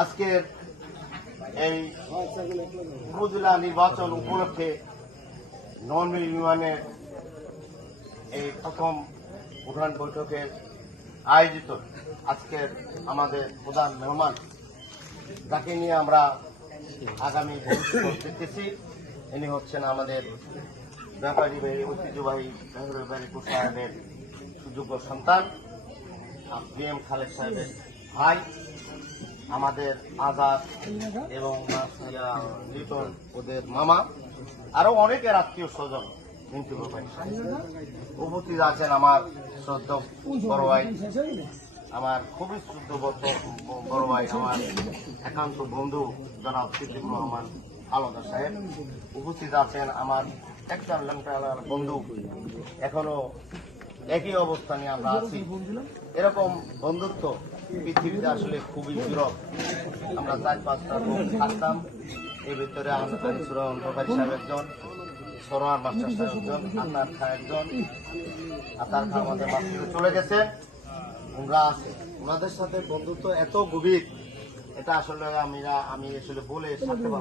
আজকের এই উপজেলা নির্বাচন উপলক্ষে নর্মিল ইউনিয়নের এই প্রথম প্রধান বৈঠকের আয়োজিত আজকের আমাদের প্রধান মেহমান। যাকে নিয়ে আমরা আগামী দেখতেছি। ইনি হচ্ছেন আমাদের ব্যাপারী বাড়ি ঐতিহ্যবাহী ব্যাপারী সাহেবের সুযোগ্য সন্তান বি এম খালেদ সাহেবের ভাই। আমাদের আজাদ এবং নাসিয়া ওদের মামা, আরও অনেকের আত্মীয় স্বজন ভাই উপস্থিত আছেন আমার শ্রদ্ধ বড় ভাই। আমার খুবই শ্রদ্ধ বড় ভাই, আমার একান্ত বন্ধু জনাব সিদ্দিক রহমান আলাদা সাহেব। উপস্থিত আছেন আমার লঙ্কার বন্ধু। এখনও একই অবস্থানে আমরা আছি। এরকম বন্ধুত্ব পৃথিবীতে আসলে খুবই দুরব আমরা চার পাঁচটা লোক থাকতাম। এর ভিতরে আনসুর অন্ধকার সাহেব একজন, সরোয়ার মাস্টার সাহেব একজন আতার খা একজন আতার খা আমাদের মাস্টার চলে গেছে। ওনারা আছে। ওনাদের সাথে বন্ধুত্ব এত গভীর, এটা আসলে আমি আমি আসলে বলে থাকতে পারব।